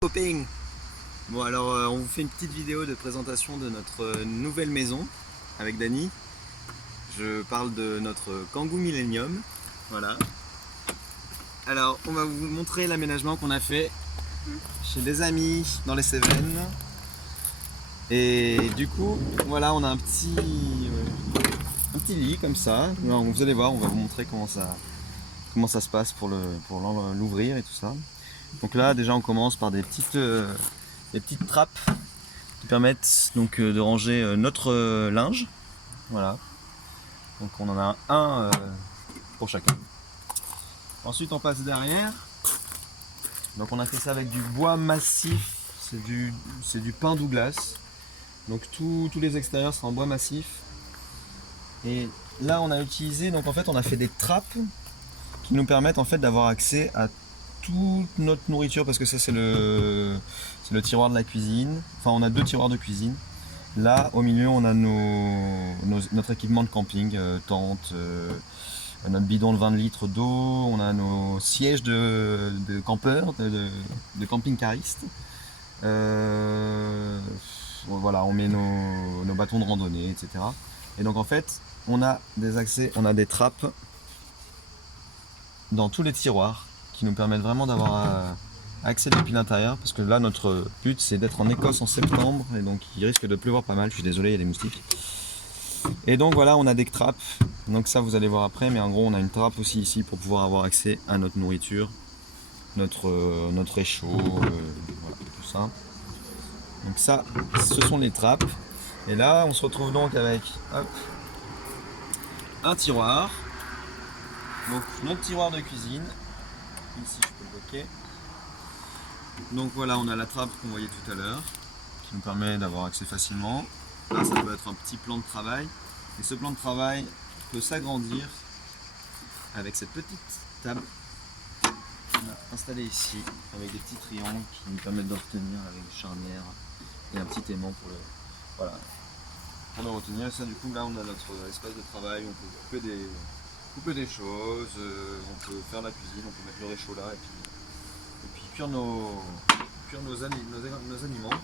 Coping. Bon alors on vous fait une petite vidéo de présentation de notre nouvelle maison avec Dany. Je parle de notre Kangoo Millennium. Voilà. Alors on va vous montrer l'aménagement qu'on a fait chez des amis dans les Cévennes. Et du coup voilà, on a un petit lit comme ça. Alors, vous allez voir, on va vous montrer comment ça se passe pour l'ouvrir et tout ça. Donc là déjà on commence par des petites trappes qui permettent donc de ranger notre linge. Voilà. Donc on en a un pour chacun. Ensuite on passe derrière. Donc on a fait ça avec du bois massif. C'est du pin Douglas. Donc tous les extérieurs sont en bois massif. Et là on a utilisé, donc en fait on a fait des trappes qui nous permettent en fait d'avoir accès à toute notre nourriture, parce que ça c'est le tiroir de la cuisine. Enfin on a deux tiroirs de cuisine. Là au milieu on a notre équipement de camping, tente, notre bidon de 20 litres d'eau, on a nos sièges de campeurs, de camping-caristes. Voilà, on met nos bâtons de randonnée, etc. Et donc en fait on a des trappes dans tous les tiroirs qui nous permettent vraiment d'avoir accès depuis l'intérieur, parce que là notre but c'est d'être en Écosse en septembre et donc il risque de pleuvoir pas mal, je suis désolé, il y a des moustiques. Et donc voilà, on a des trappes, donc ça vous allez voir après, mais en gros on a une trappe aussi ici pour pouvoir avoir accès à notre nourriture, notre réchaud, voilà, tout ça. Donc ça, ce sont les trappes. Et là on se retrouve donc avec un tiroir, donc notre tiroir de cuisine. Ici je peux le bloquer. Donc voilà, on a la trappe qu'on voyait tout à l'heure, qui nous permet d'avoir accès facilement. Là ça peut être un petit plan de travail. Et ce plan de travail peut s'agrandir avec cette petite table qu'on a installée ici, avec des petits triangles qui nous permettent de retenir avec des charnières et un petit aimant pour le retenir. Et ça du coup là on a notre espace de travail, on peut couper des choses, on peut faire la cuisine, on peut mettre le réchaud là et puis cuire nos aliments.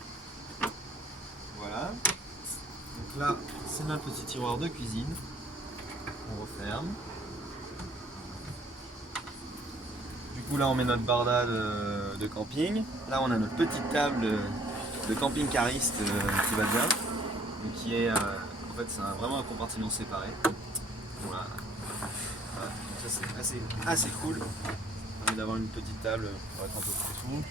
Voilà. Donc là, c'est notre petit tiroir de cuisine. On referme. Du coup là, on met notre barda de camping. Là, on a notre petite table de camping-cariste qui va bien. Donc qui est, en fait, c'est vraiment un compartiment séparé. Voilà. Voilà. Donc ça, c'est assez cool. Ça permet d'avoir une petite table pour être un peu partout.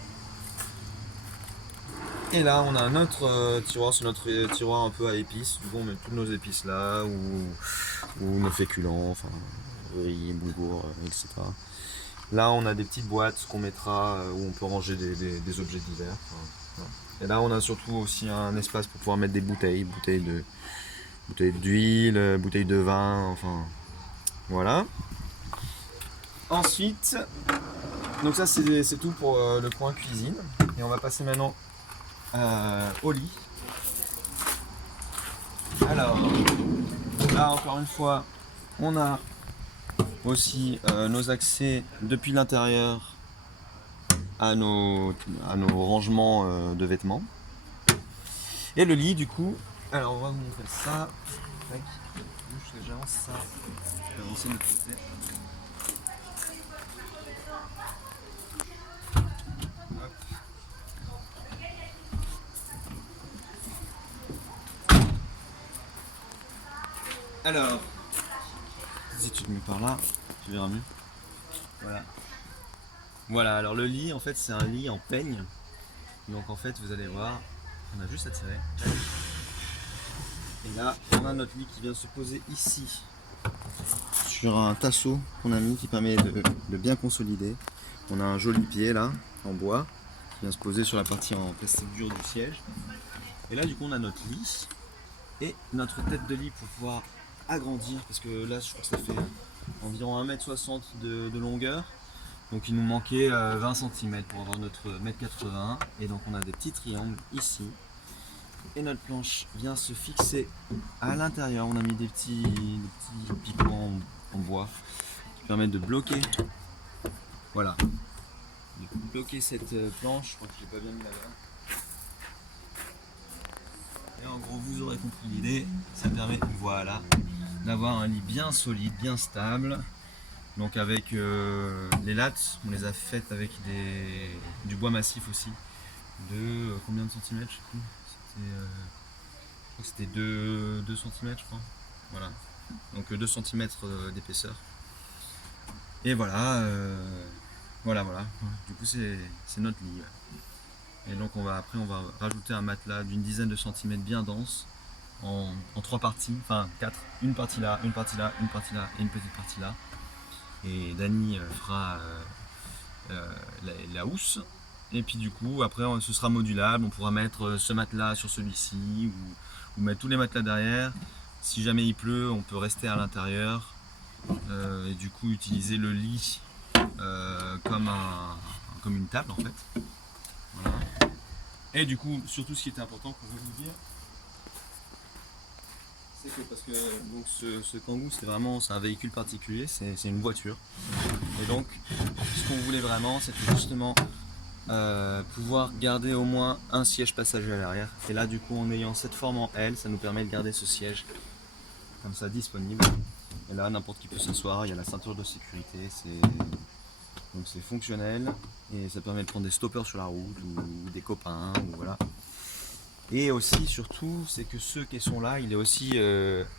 Et là on a un autre tiroir, c'est notre tiroir un peu à épices. Du coup on met toutes nos épices là, ou nos féculents, enfin riz, boulgour, etc. Là on a des petites boîtes qu'on mettra où on peut ranger des objets divers. Enfin, voilà. Et là on a surtout aussi un espace pour pouvoir mettre des bouteilles d'huile, bouteilles de vin, enfin voilà. Ensuite, donc ça c'est tout pour le coin cuisine. Et on va passer maintenant au lit. Alors, là encore une fois, on a aussi nos accès depuis l'intérieur à nos rangements de vêtements. Et le lit du coup, alors on va vous montrer ça. J'avance ça. Je vais avancer de l'autre côté. Alors, si tu te mets par là, tu verras mieux. Voilà. Voilà, alors le lit, en fait, c'est un lit en peigne. Donc en fait, vous allez voir, on a juste à tirer. Et là, on a notre lit qui vient se poser ici, sur un tasseau qu'on a mis qui permet de bien consolider. On a un joli pied là, en bois, qui vient se poser sur la partie en plastique dur du siège. Et là, du coup, on a notre lit et notre tête de lit pour pouvoir agrandir, parce que là je crois que ça fait environ 1m60 de longueur, donc il nous manquait 20 cm pour avoir notre 1m80, et donc on a des petits triangles ici et notre planche vient se fixer à l'intérieur. On a mis des petits picots en bois qui permettent de bloquer, voilà, bloquer cette planche, je crois que je l'ai pas bien mis là-bas. Et en gros, vous aurez compris l'idée, ça permet, voilà, d'avoir un lit bien solide, bien stable. Donc avec les lattes, on les a faites avec du bois massif aussi, de combien de centimètres, je sais plus. Je crois que c'était 2 cm, je crois. Voilà, donc 2 cm d'épaisseur. Et voilà, voilà. Du coup c'est notre lit. Et donc après on va rajouter un matelas d'une dizaine de centimètres bien dense en 3 parties, enfin 4, une partie là, une partie là, une partie là et une petite partie là. Et Dany fera la housse. Et puis du coup après ce sera modulable, on pourra mettre ce matelas sur celui-ci ou mettre tous les matelas derrière. Si jamais il pleut, on peut rester à l'intérieur et du coup utiliser le lit comme une table en fait. Voilà. Et du coup, surtout ce qui était important qu'on veut vous dire, c'est que parce que donc ce Kangoo c'est un véhicule particulier, c'est une voiture. Et donc ce qu'on voulait vraiment c'était justement pouvoir garder au moins un siège passager à l'arrière. Et là du coup en ayant cette forme en L, ça nous permet de garder ce siège comme ça disponible. Et là n'importe qui peut s'asseoir, il y a la ceinture de sécurité, donc c'est fonctionnel et ça permet de prendre des stoppers sur la route ou des copains ou voilà. Et aussi surtout c'est que ce caisson là il est aussi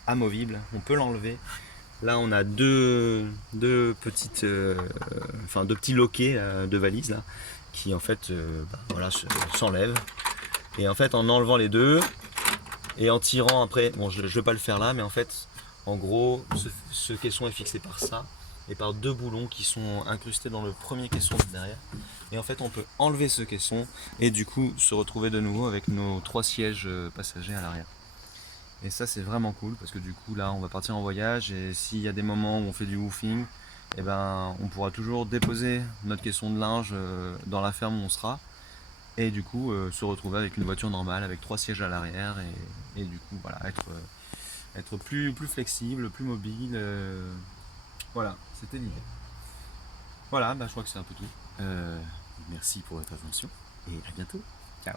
amovible, on peut l'enlever. Là on a deux petites deux petits loquets de valises là qui en fait voilà, s'enlèvent. Et en fait en enlevant les deux et en tirant après, bon je vais pas le faire là mais en fait en gros ce caisson est fixé par ça et par deux boulons qui sont incrustés dans le premier caisson de derrière. Et en fait on peut enlever ce caisson et du coup se retrouver de nouveau avec nos 3 sièges passagers à l'arrière. Et ça c'est vraiment cool parce que du coup là on va partir en voyage et s'il y a des moments où on fait du woofing, et ben on pourra toujours déposer notre caisson de linge dans la ferme où on sera et du coup se retrouver avec une voiture normale avec 3 sièges à l'arrière et du coup voilà être plus flexible, plus mobile. Voilà, c'était l'idée. Voilà, je crois que c'est un peu tout. Merci pour votre attention et à bientôt. Ciao.